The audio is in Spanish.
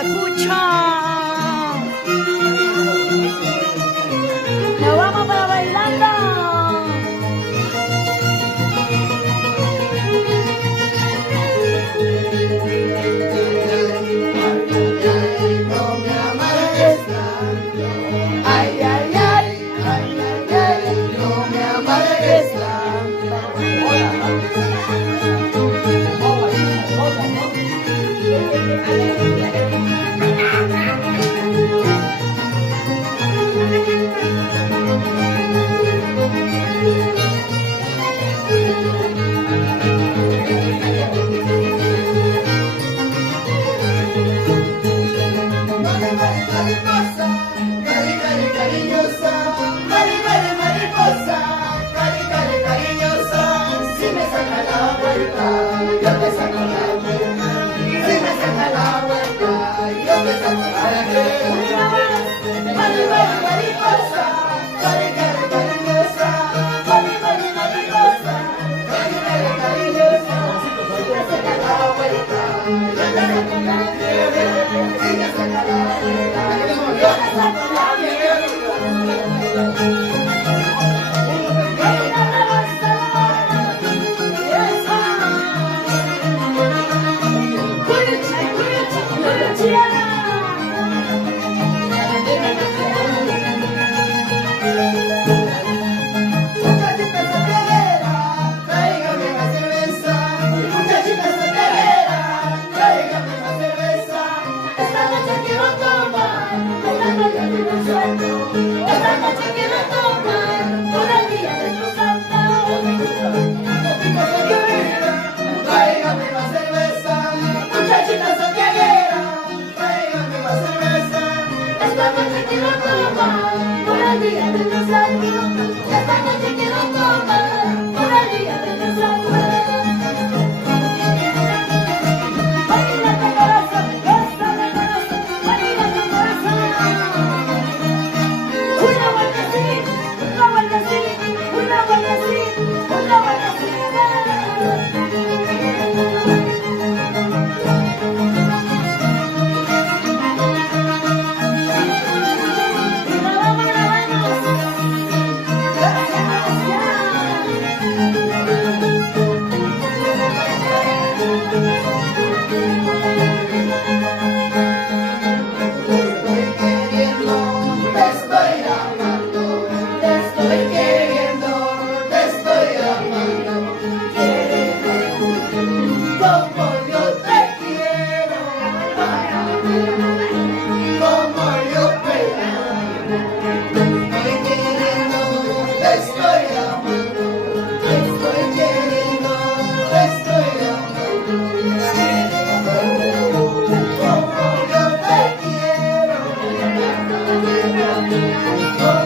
Ayacucho. Nos vamos para bailando. No me amargues tanto. Ay, ay, ay, ay, ay, ay, no me amargues mariposa, cari, cari, cariñosa, mariposa, cari, cari, cariñosa, si me saca la vuelta, yo te saco la vuelta, si me saca la vuelta, yo te saco la vuelta. Mariposa, cari, cari, cariñosa, mariposa, cari, cari, cariñosa, si me saca la vuelta, yo te saco la vuelta, si me saca la vuelta. Muchachita soltera, tráigame más cerveza. Muchachita soltera, tráigame más cerveza. Esta noche quiero tomar, esta noche quiero suelto. Esta noche quiero tomar, por el día de tu santo. Muchachita soltera, tráigame más cerveza. Muchachita soltera, tráigame más cerveza. Esta noche quiero tomar, por el día de tu santo. Esta noche quiero tomar, por el día de tu santo. Bailate corazón, gózame corazón, bailate corazón. Una vuelta así, una vuelta así, una vuelta así, una vuelta así. Oh,